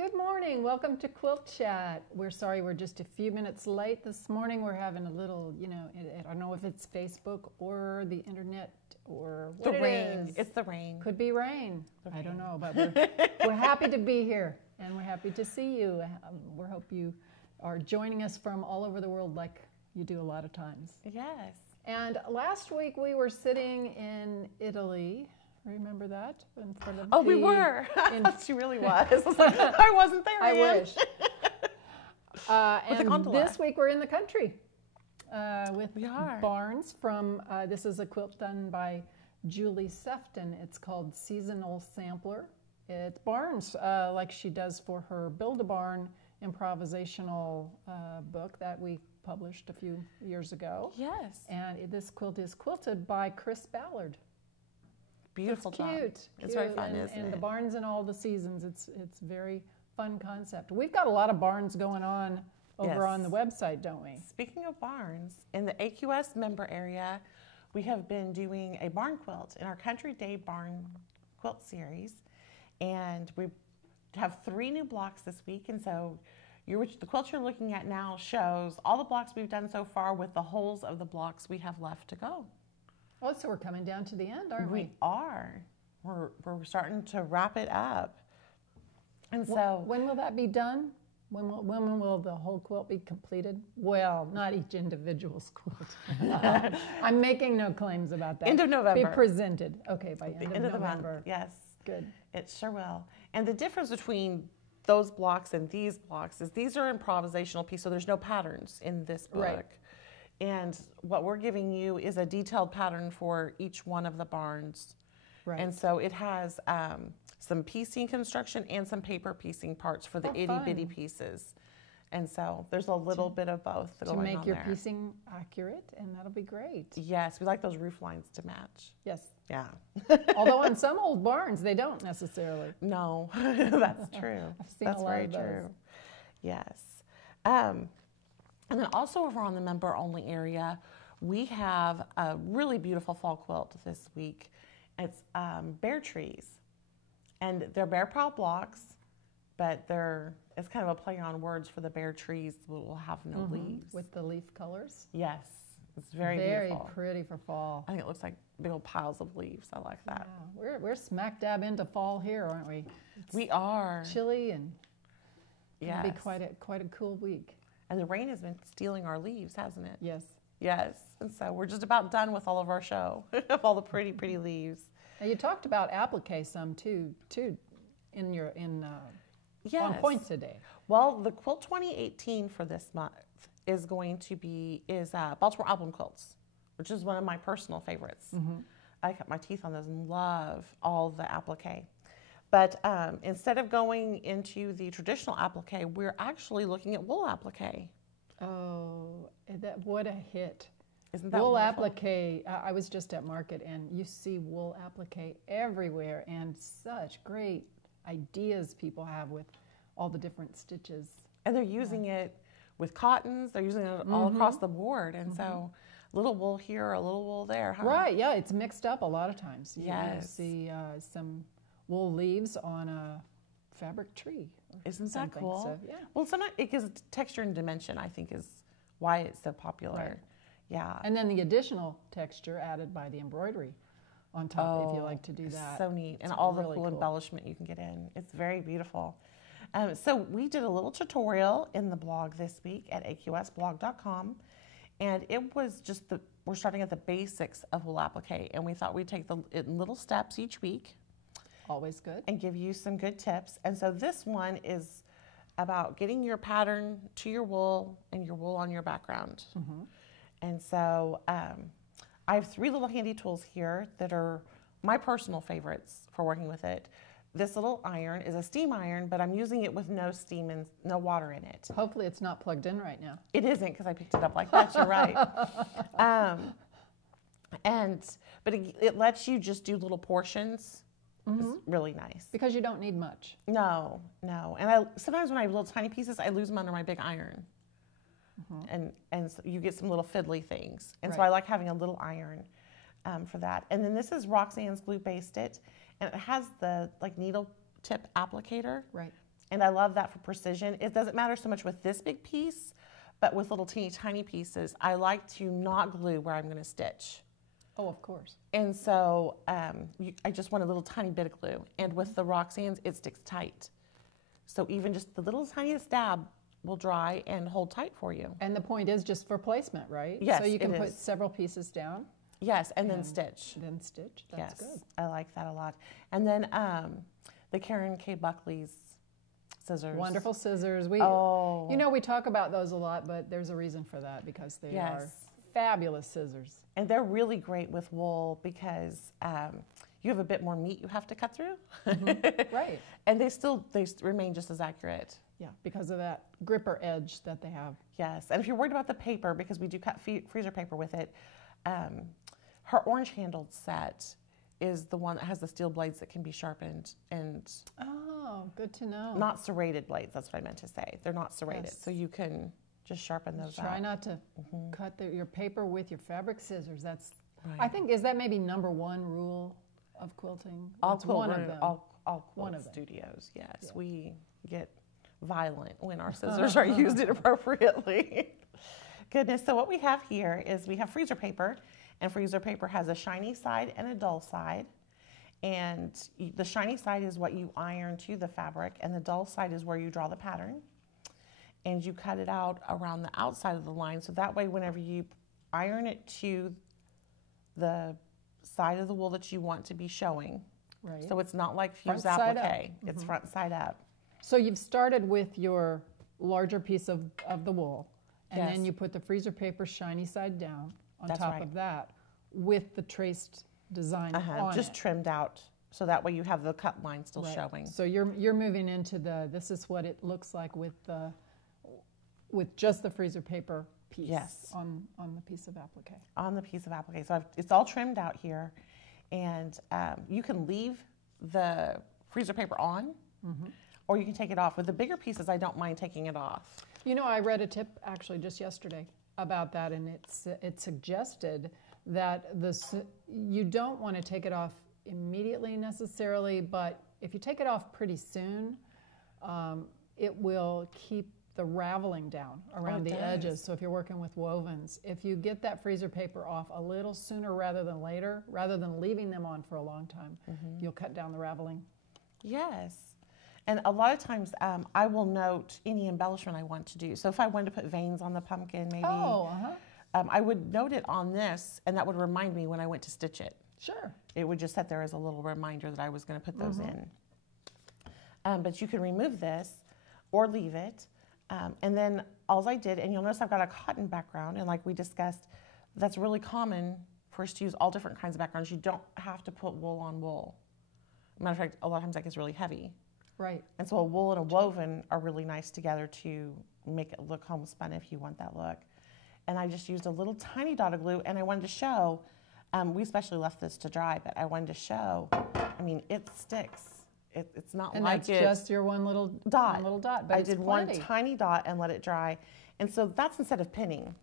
Good morning. Welcome to QuiltChat. We're sorry we're just a few minutes late this morning. We're having a little, I don't know if it's Facebook or the internet or what the rain. is. It's the rain. Could be rain. The I rain. don't know, but we're happy to be here and we're happy to see you. We hope you are joining us from all over the world like you do a lot of times. Yes. And last week we were sitting in Italy. Remember that? In front of We were. I thought she really was. I wasn't there. I Ian. wish. And this week we're in the country with Barnes from, this is a quilt done by Julie Sefton. It's called Seasonal Sampler. It's Barnes, like she does for her Build-A-Barn improvisational book that we published a few years ago. Yes. And this quilt is quilted by Chris Ballard. Beautiful job. Cute. It's very fun, isn't it? And the barns in all the seasons. It's very fun concept. We've got a lot of barns going on over on the website, don't we? Speaking of barns, in the AQS member area, we have been doing a barn quilt in our Country Day Barn Quilt series. And we have 3 new blocks this week. And so the quilt you're looking at now shows all the blocks we've done so far with the holes of the blocks we have left to go. Oh, so we're coming down to the end, aren't we? We are. We're starting to wrap it up. And so when will that be done? When will the whole quilt be completed? Well, not each individual's quilt. I'm making no claims about that. End of November. Be presented. Okay, by end of November. Month. Yes. Good. It sure will. And the difference between those blocks and these blocks is these are improvisational pieces, so there's no patterns in this book. Right. And what we're giving you is a detailed pattern for each one of the barns. Right. And so it has some piecing construction and some paper piecing parts for the itty bitty pieces. And so there's a little bit of both going on there. To make your piecing accurate, and that'll be great. Yes, we like those roof lines to match. Yes. Yeah. Although on some old barns, they don't necessarily. No, that's true. I've seen a lot of those. True. Yes. And then also over on the member-only area, we have a really beautiful fall quilt this week. It's bear trees. And they're bear proud blocks, but it's kind of a play on words for the bare trees that will have no leaves. With the leaf colors? Yes. It's very beautiful. Very pretty for fall. I think it looks like big old piles of leaves. I like that. Yeah. We're smack dab into fall here, aren't we? We are. Chilly and it'll be quite a cool week. And the rain has been stealing our leaves, hasn't it? Yes. Yes. And so we're just about done with all of our show of all the pretty, pretty leaves. Now you talked about applique some too in yes. on Point today. Well, the Quilt 2018 for this month is going to be Baltimore Album Quilts, which is one of my personal favorites. I cut my teeth on those and love all the applique. But instead of going into the traditional applique, we're actually looking at wool applique. Oh, what a hit. Isn't that wool wonderful? Applique, I was just at market and you see wool applique everywhere and such great ideas people have with all the different stitches. And they're using it with cottons, they're using it all across the board. And so a little wool here, a little wool there. Huh? Right, yeah, it's mixed up a lot of times. Yes. You see some wool leaves on a fabric tree. Isn't that cool? So, yeah. Well, sometimes it gives texture and dimension, I think, is why it's so popular. Right. Yeah. And then the additional texture added by the embroidery on top, if you like to do that. So neat. It's And all really the cool cool embellishment you can get in. It's very beautiful. So we did a little tutorial in the blog this week at aqsblog.com. And it was just we're starting at the basics of wool applique. And we thought we'd take it in little steps each week. Always good. And give you some good tips. And so this one is about getting your pattern to your wool and your wool on your background. And so I have 3 little handy tools here that are my personal favorites for working with it. This little iron is a steam iron, but I'm using it with no steam and no water in it. Hopefully it's not plugged in right now. It isn't because I picked it up like that, you're right. But it lets you just do little portions. It's really nice. Because you don't need much. No. And sometimes when I have little tiny pieces, I lose them under my big iron. And so you get some little fiddly things. And so I like having a little iron for that. And then this is Roxanne's Glue Based It. And it has the needle tip applicator. Right. And I love that for precision. It doesn't matter so much with this big piece, but with little teeny tiny pieces, I like to not glue where I'm going to stitch. Oh, of course. And so I just want a little tiny bit of glue. And with the Roxanne's, it sticks tight. So even just the little tiniest dab will dry and hold tight for you. And the point is just for placement, right? Yes, so you can it put is. several pieces down. Yes, and then stitch. Then stitch. That's Yes, good. I like that a lot. And then the Karen K. Buckley's scissors. Wonderful scissors. You know, we talk about those a lot, but there's a reason for that because they are fabulous scissors. And they're really great with wool because you have a bit more meat you have to cut through. Right. And they remain just as accurate. Yeah, because of that gripper edge that they have. Yes, and if you're worried about the paper, because we do cut freezer paper with it, her orange-handled set is the one that has the steel blades that can be sharpened and... Oh, good to know. Not serrated blades, that's what I meant to say. They're not serrated, Yes. so you can just sharpen those out. Try not to cut your paper with your fabric scissors. That's, Right. I think, is that maybe #1 rule of quilting? All That's quilt one room, of them. all One quilt of them. studios, yes. Yeah. We get violent when our scissors are used inappropriately. Goodness, so what we have here is we have freezer paper, and freezer paper has a shiny side and a dull side. And the shiny side is what you iron to the fabric, and the dull side is where you draw the pattern. And you cut it out around the outside of the line, so that way whenever you iron it to the side of the wool that you want to be showing, Right. so it's not like fused Front side up. applique, it's front side up. So you've started with your larger piece of the wool, and Yes. then you put the freezer paper shiny side down on That's top right. of that with the traced design on Just it. trimmed out, so that way you have the cut line still Right. showing. So you're moving into this is what it looks like with just the freezer paper piece Yes. on the piece of applique. On the piece of applique. So it's all trimmed out here, and you can leave the freezer paper on, or you can take it off. With the bigger pieces, I don't mind taking it off. You know, I read a tip actually just yesterday about that, and it suggested that you don't want to take it off immediately necessarily, but if you take it off pretty soon, it will keep the raveling down around the edges. So if you're working with wovens, if you get that freezer paper off a little sooner rather than later, rather than leaving them on for a long time, you'll cut down the raveling. Yes. And a lot of times I will note any embellishment I want to do. So if I wanted to put veins on the pumpkin, maybe, I would note it on this, and that would remind me when I went to stitch it. Sure. It would just sit there as a little reminder that I was going to put those in. But you can remove this or leave it. And then all I did, and you'll notice I've got a cotton background, and like we discussed, that's really common for us to use all different kinds of backgrounds. You don't have to put wool on wool. Matter of fact, a lot of times that gets really heavy. Right. And so a wool and a woven are really nice together to make it look homespun if you want that look. And I just used a little tiny dot of glue, and I wanted to show, we especially left this to dry, but I wanted to show, I mean, it sticks. It's not And like that's just your one little dot. But I it's did plenty. one tiny dot and let it dry. And so that's instead of pinning.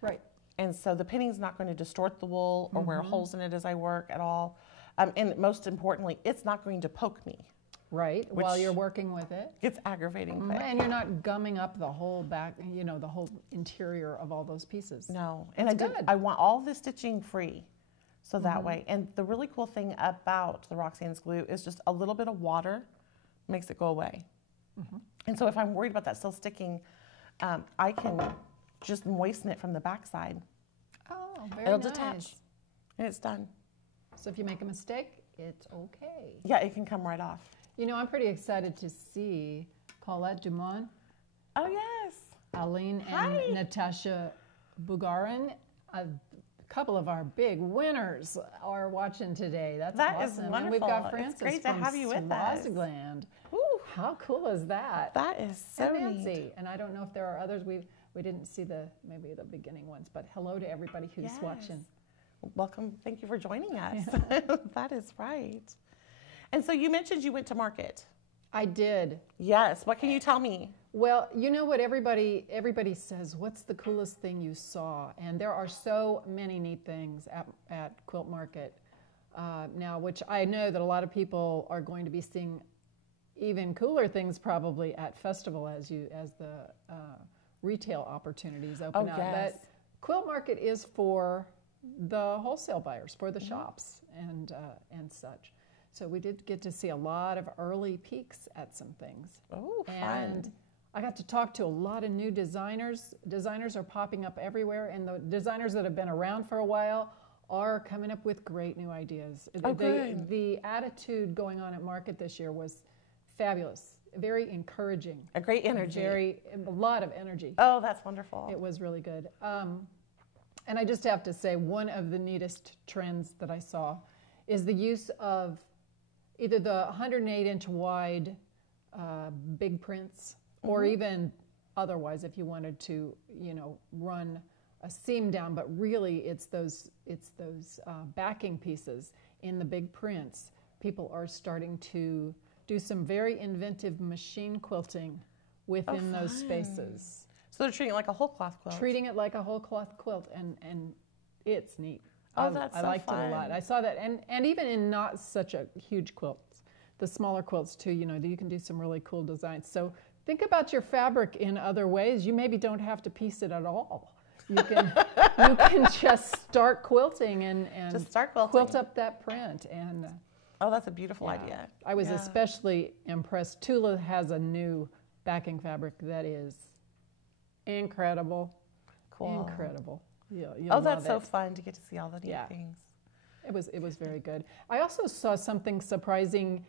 Right. And so the pinning's not going to distort the wool or wear holes in it as I work at all. And most importantly, it's not going to poke me. Right, while you're working with it. It's aggravating. Quick. And you're not gumming up the whole back, the whole interior of all those pieces. No. And That's good. I want all the stitching free. So that way. And the really cool thing about the Roxanne's glue is just a little bit of water makes it go away. And so if I'm worried about that still sticking, I can just moisten it from the backside. Oh, very It'll nice. detach. And it's done. So if you make a mistake, it's okay. Yeah, it can come right off. I'm pretty excited to see Paulette Dumont, Oh, yes. Aline, Hi. and Natasha Bugarin. A couple of our big winners are watching today. That's That is awesome. And we've got wonderful. Frances It's great to from have you with us. Swaziland. Woo. How cool is that? That is so And Nancy. neat. And I don't know if there are others. We didn't see maybe the beginning ones, but hello to everybody who's Yes. watching. Welcome. Thank you for joining us. That is right. And so you mentioned you went to market. I did. Yes. What can you tell me? Well, you know what everybody says, what's the coolest thing you saw? And there are so many neat things at Quilt Market now, which I know that a lot of people are going to be seeing even cooler things probably at festival as the retail opportunities open up. Yes. But Quilt Market is for the wholesale buyers, for the shops and such. So we did get to see a lot of early peeks at some things. Oh, fun. And I got to talk to a lot of new designers. Designers are popping up everywhere, and the designers that have been around for a while are coming up with great new ideas. Oh, good. The attitude going on at Market this year was fabulous, very encouraging. A great energy. A lot of energy. Oh, that's wonderful. It was really good. And I just have to say, one of the neatest trends that I saw is the use of either the 108-inch wide big prints, or even otherwise, if you wanted to, run a seam down. But really, it's those backing pieces in the big prints. People are starting to do some very inventive machine quilting within those spaces. So they're treating it like a whole cloth quilt. Treating it like a whole cloth quilt, and it's neat. Oh, that's I so liked fun. it a lot. I saw that, and even in not such a huge quilt, the smaller quilts too. You can do some really cool designs. So think about your fabric in other ways. You maybe don't have to piece it at all. You can just start quilting and just start quilting. Quilt up that print. And oh, that's a beautiful idea. I was especially impressed. Tula has a new backing fabric that is incredible. Cool. Incredible. Oh, that's so fun to get to see all the neat things. It was very good. I also saw something surprising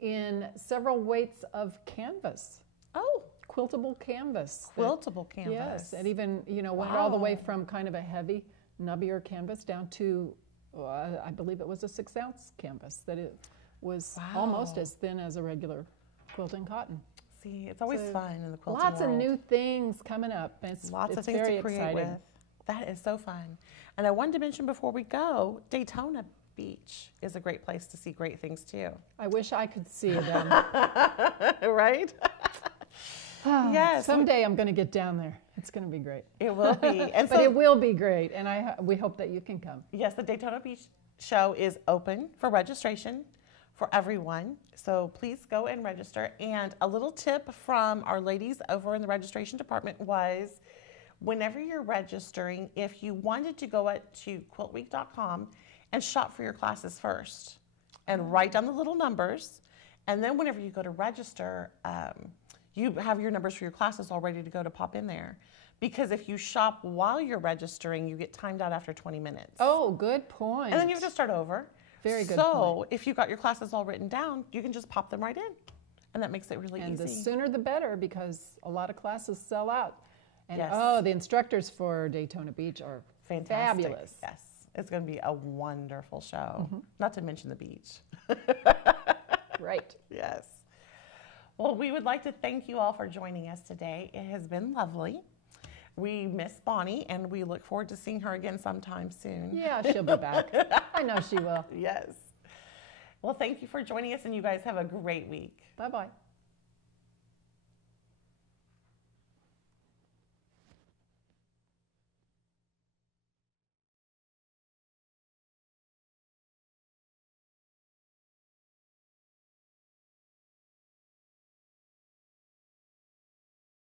in several weights of canvas. Oh. Quiltable canvas. Quiltable canvas. Yes, and even, went all the way from kind of a heavy, nubbier canvas down to, I believe it was a 6-ounce canvas, that it was almost as thin as a regular quilting cotton. See, it's always fun in the quilting Lots world. of new things coming up. Lots of things very to create exciting. with. That is so fun. And I wanted to mention before we go, Daytona Beach is a great place to see great things too. I wish I could see them. Right? Yes. Someday I'm going to get down there. It's going to be great. It will be. And but it will be great, and we hope that you can come. Yes, the Daytona Beach show is open for registration for everyone. So please go and register. And a little tip from our ladies over in the registration department was, whenever you're registering, if you wanted to go to QuiltWeek.com and shop for your classes first and write down the little numbers, and then whenever you go to register, you have your numbers for your classes all ready to go to pop in there. Because if you shop while you're registering, you get timed out after 20 minutes. Oh, good point. And then you have to start over. Very good So point. if you got your classes all written down, you can just pop them right in. And that makes it really easy. And the sooner the better, because a lot of classes sell out. And Yes. the instructors for Daytona Beach are Fantastic. fabulous. Yes. It's going to be a wonderful show. Not to mention the beach. Right. Yes. Well, we would like to thank you all for joining us today. It has been lovely. We miss Bonnie, and we look forward to seeing her again sometime soon. Yeah, she'll be back. I know she will. Yes. Well, thank you for joining us, and you guys have a great week. Bye-bye.